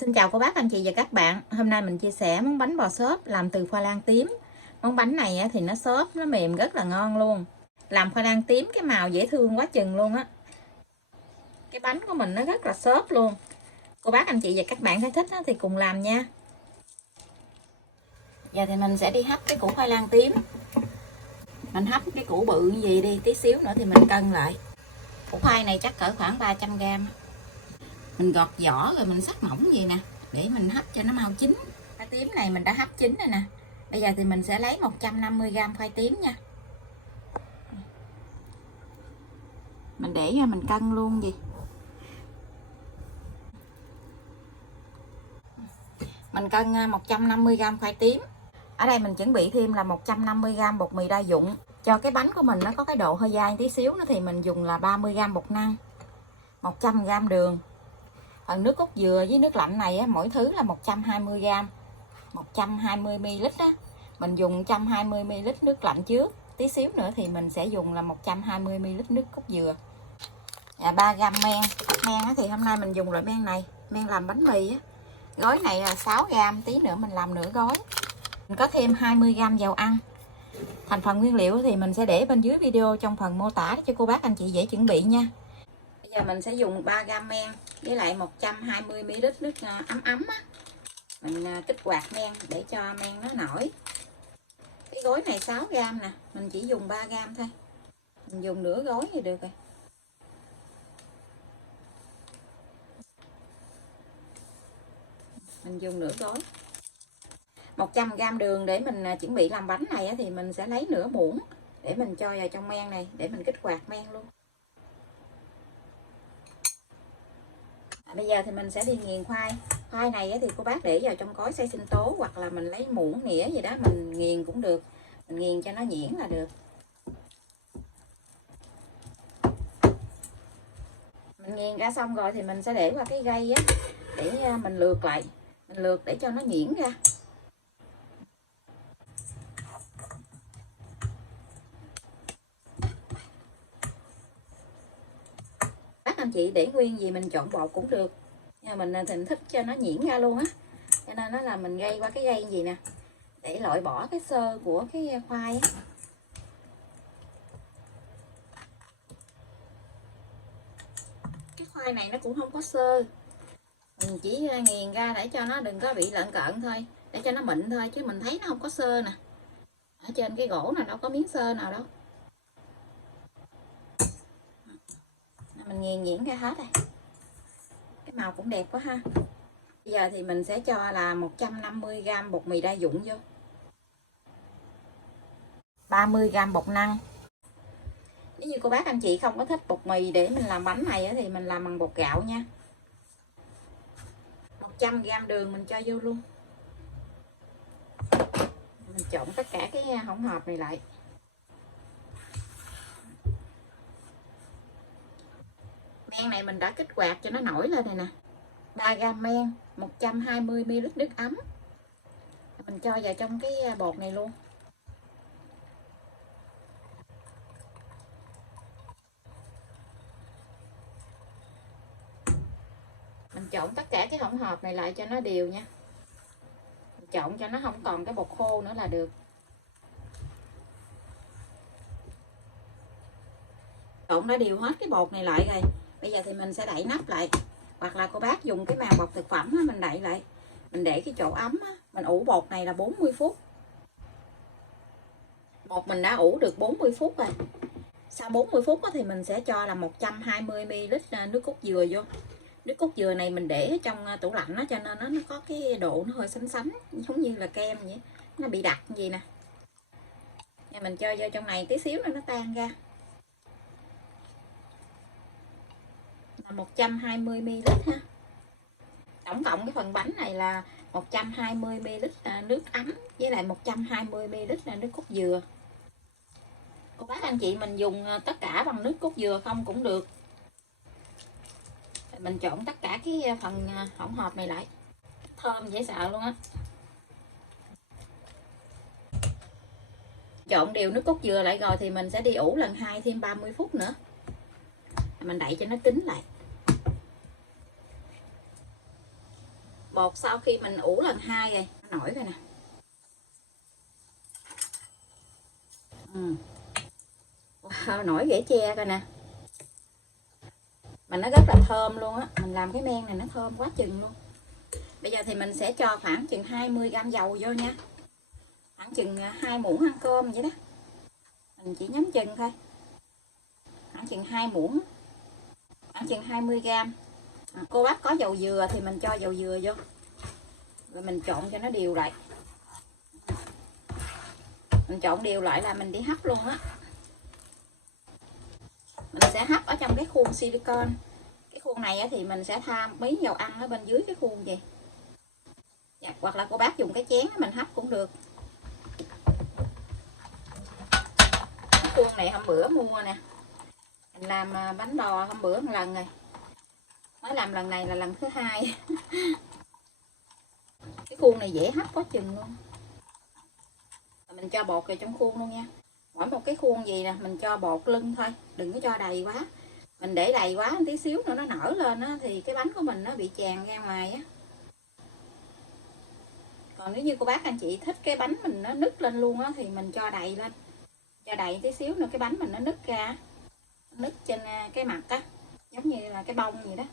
Xin chào cô bác anh chị và các bạn. Hôm nay mình chia sẻ món bánh bò xốp làm từ khoai lang tím. Món bánh này thì nó xốp, nó mềm rất là ngon luôn. Làm khoai lang tím cái màu dễ thương quá chừng luôn á. Cái bánh của mình nó rất là xốp luôn. Cô bác anh chị và các bạn thấy thích thì cùng làm nha. Giờ thì mình sẽ đi hấp cái củ khoai lang tím. Mình hấp cái củ bự như vậy đi, tí xíu nữa thì mình cân lại. Củ khoai này chắc cỡ khoảng 300g. Mình gọt vỏ rồi mình sắc mỏng vậy nè, để mình hấp cho nó mau chín. Khoai tím này mình đã hấp chín rồi nè. Bây giờ thì mình sẽ lấy 150g khoai tím nha. Mình để cho mình cân luôn gì. Mình cân 150g khoai tím. Ở đây mình chuẩn bị thêm là 150g bột mì đa dụng. Cho cái bánh của mình nó có cái độ hơi dai tí xíu nữa thì mình dùng là 30g bột năng, 100g đường. Phần nước cốt dừa với nước lạnh này mỗi thứ là 120g, 120ml á. Mình dùng 120ml nước lạnh trước, tí xíu nữa thì mình sẽ dùng là 120ml nước cốt dừa. 3g men. Men thì hôm nay mình dùng loại men này, men làm bánh mì á. Gói này là 6g, tí nữa mình làm nửa gói. Mình có thêm 20g dầu ăn. Thành phần nguyên liệu thì mình sẽ để bên dưới video trong phần mô tả cho cô bác anh chị dễ chuẩn bị nha. Bây giờ mình sẽ dùng 3g men với lại 120ml nước ấm ấm á. Mình kích hoạt men để cho men nó nổi. Cái gói này 6g nè, mình chỉ dùng 3g thôi. Mình dùng nửa gói thì được rồi. Mình dùng nửa gói. 100g đường để mình chuẩn bị làm bánh này thì mình sẽ lấy nửa muỗng để mình cho vào trong men này để mình kích hoạt men luôn. Bây giờ thì mình sẽ đi nghiền khoai. Khoai này thì cô bác để vào trong cối xay sinh tố hoặc là mình lấy muỗng nĩa gì đó mình nghiền cũng được. Mình nghiền cho nó nhuyễn là được. Mình nghiền ra xong rồi thì mình sẽ để qua cái gây á để mình lượt lại. Mình lượt để cho nó nhuyễn ra. Bác anh chị để nguyên gì mình trộn bột cũng được. Nhưng mà mình thì thích cho nó nhuyễn ra luôn á. Cho nên nó là mình gây qua cái gây gì nè để loại bỏ cái xơ của cái khoai á. Cái khoai này nó cũng không có xơ. Mình chỉ nghiền ra để cho nó đừng có bị lợn cợn thôi, để cho nó mịn thôi, chứ mình thấy nó không có xơ nè. Ở trên cái gỗ này đâu có miếng xơ nào đâu. Mình nghiền nhuyễn ra hết rồi. Cái màu cũng đẹp quá ha. Bây giờ thì mình sẽ cho là 150g bột mì đa dụng vô, 30g bột năng. Nếu như cô bác anh chị không có thích bột mì để mình làm bánh này thì mình làm bằng bột gạo nha. 100g đường mình cho vô luôn. Mình trộn tất cả cái hỗn hợp này lại. Men này mình đã kích hoạt cho nó nổi lên này nè. 3g men, 120ml nước ấm. Mình cho vào trong cái bột này luôn. Mình trộn tất cả cái hỗn hợp này lại cho nó đều nha. Mình trộn cho nó không còn cái bột khô nữa là được. Trộn đã đều hết cái bột này lại rồi. Bây giờ thì mình sẽ đậy nắp lại. Hoặc là cô bác dùng cái màng bọc thực phẩm mình đậy lại. Mình để cái chỗ ấm mình ủ bột này là 40 phút. Bột mình đã ủ được 40 phút rồi. Sau 40 phút thì mình sẽ cho là 120ml nước cốt dừa vô. Nước cốt dừa này mình để trong tủ lạnh cho nên nó có cái độ nó hơi sánh sánh, giống như là kem vậy. Nó bị đặc gì nè. Mình cho vô trong này tí xíu nữa nó tan ra. 120ml ha. Tổng cộng cái phần bánh này là 120ml nước ấm với lại 120ml nước cốt dừa. Cô bác anh chị mình dùng tất cả bằng nước cốt dừa không cũng được. Mình trộn tất cả cái phần hỗn hợp này lại. Thơm dễ sợ luôn á. Trộn đều nước cốt dừa lại rồi thì mình sẽ đi ủ lần 2 thêm 30 phút nữa. Mình đậy cho nó kín lại. bột sau khi mình ủ lần 2 rồi, nó nổi rồi nè. Wow, nổi dễ che coi nè. Mà nó rất là thơm luôn á. Mình làm cái men này nó thơm quá chừng luôn. Bây giờ thì mình sẽ cho khoảng chừng 20g dầu vô nha. Khoảng chừng 2 muỗng ăn cơm vậy đó. Mình chỉ nhắm chừng thôi. Khoảng chừng 2 muỗng. Khoảng chừng 20g. Cô bác có dầu dừa thì mình cho dầu dừa vô. Rồi mình trộn cho nó đều lại. Mình trộn đều lại là mình đi hấp luôn á. Mình sẽ hấp ở trong cái khuôn silicon. Cái khuôn này thì mình sẽ tham miếng dầu ăn ở bên dưới cái khuôn vậy. Hoặc là cô bác dùng cái chén mình hấp cũng được. Cái khuôn này hôm bữa mua nè. Mình làm bánh bò hôm bữa một lần rồi. Mới làm lần này là lần thứ 2. Cái khuôn này dễ hấp quá chừng luôn. Mình cho bột vào trong khuôn luôn nha. Mỗi một cái khuôn gì nè mình cho bột lưng thôi, đừng có cho đầy quá. Mình để đầy quá tí xíu nữa nó nở lên á, thì cái bánh của mình nó bị tràn ra ngoài á. Còn nếu như cô bác anh chị thích cái bánh mình nó nứt lên luôn á thì mình cho đầy lên. Cho đầy tí xíu nữa cái bánh mình nó nứt ra. Nứt trên cái mặt á, giống như là cái bông vậy đó.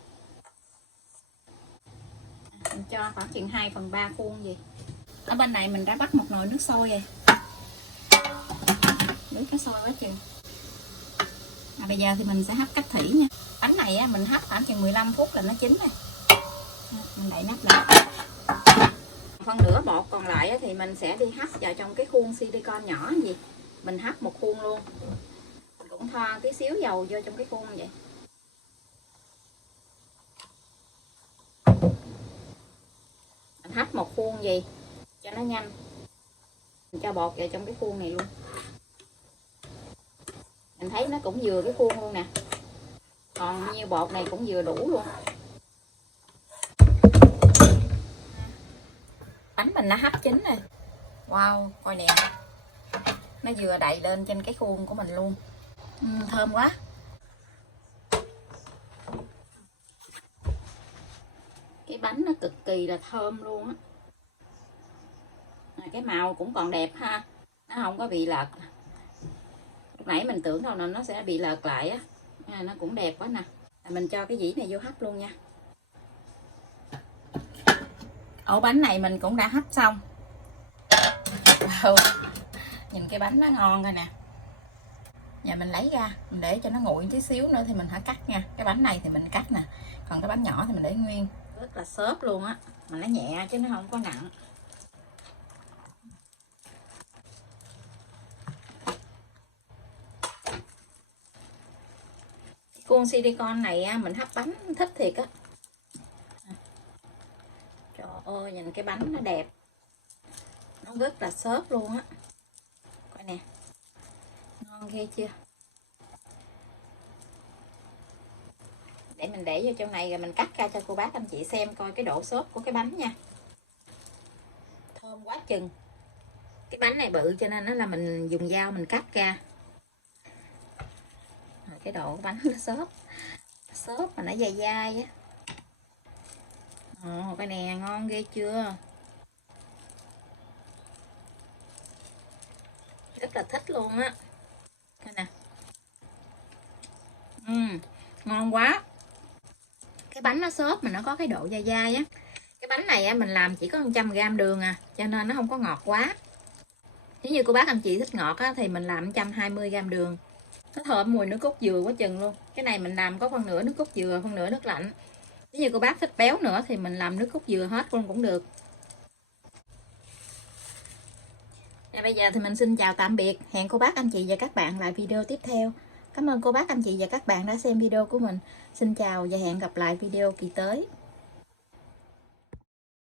Mình cho khoảng chừng 2/3 khuôn gì. Ở bên này mình đã bắt một nồi nước sôi rồi. Nước nó sôi quá chừng. Bây giờ thì mình sẽ hấp cách thủy nha. Bánh này á, mình hấp khoảng chừng 15 phút là nó chín rồi. Mình đậy nắp lại. Phần nửa bột còn lại á, thì mình sẽ đi hấp vào trong cái khuôn silicon nhỏ gì. Mình hấp một khuôn luôn. Mình cũng thoa tí xíu dầu vô trong cái khuôn vậy. Mình hấp một khuôn gì cho nó nhanh. Mình cho bột vào trong cái khuôn này luôn. Mình thấy nó cũng vừa cái khuôn luôn nè. Còn nhiêu bột này cũng vừa đủ luôn. Bánh mình đã hấp chín rồi. Wow, coi nè. Nó vừa đầy lên trên cái khuôn của mình luôn. Thơm quá. Cái bánh nó cực kỳ là thơm luôn á. Cái màu cũng còn đẹp ha. Nó không có bị lợt. Lúc nãy mình tưởng đâu là nó sẽ bị lợt lại á. Nó cũng đẹp quá nè. Mình cho cái dĩ này vô hấp luôn nha. Ổ bánh này mình cũng đã hấp xong. Nhìn cái bánh nó ngon rồi nè. Giờ mình lấy ra, mình để cho nó nguội tí xíu nữa thì mình hãy cắt nha. Cái bánh này thì mình cắt nè. Còn cái bánh nhỏ thì mình để nguyên. Rất là xốp luôn á. Mà nó nhẹ chứ nó không có nặng. Khuôn silicon này mình hấp bánh thích thiệt á. Trời ơi, nhìn cái bánh nó đẹp. Nó rất là xốp luôn á. Coi nè. Ngon ghê chưa? Để mình để vô trong này rồi mình cắt ra cho cô bác anh chị xem coi cái độ xốp của cái bánh nha. Thơm quá chừng. Cái bánh này bự cho nên nó là mình dùng dao mình cắt ra. Cái độ của bánh nó xốp. Xốp mà nó dai dai á. Ồ, cái nè ngon ghê chưa? Rất là thích luôn á. Coi nè. Ngon quá. Cái bánh nó xốp mà nó có cái độ dai dai á. Cái bánh này mình làm chỉ có 100g đường cho nên nó không có ngọt quá. Nếu như cô bác anh chị thích ngọt thì mình làm 120g đường. Nó thơm mùi nước cốt dừa quá chừng luôn. Cái này mình làm có phân nửa nước cốt dừa, phân nửa nước lạnh. Nếu như cô bác thích béo nữa thì mình làm nước cốt dừa hết luôn cũng được. Bây giờ thì mình xin chào tạm biệt. Hẹn cô bác anh chị và các bạn lại video tiếp theo. Cảm ơn cô bác anh chị và các bạn đã xem video của mình. Xin chào và hẹn gặp lại video kỳ tới.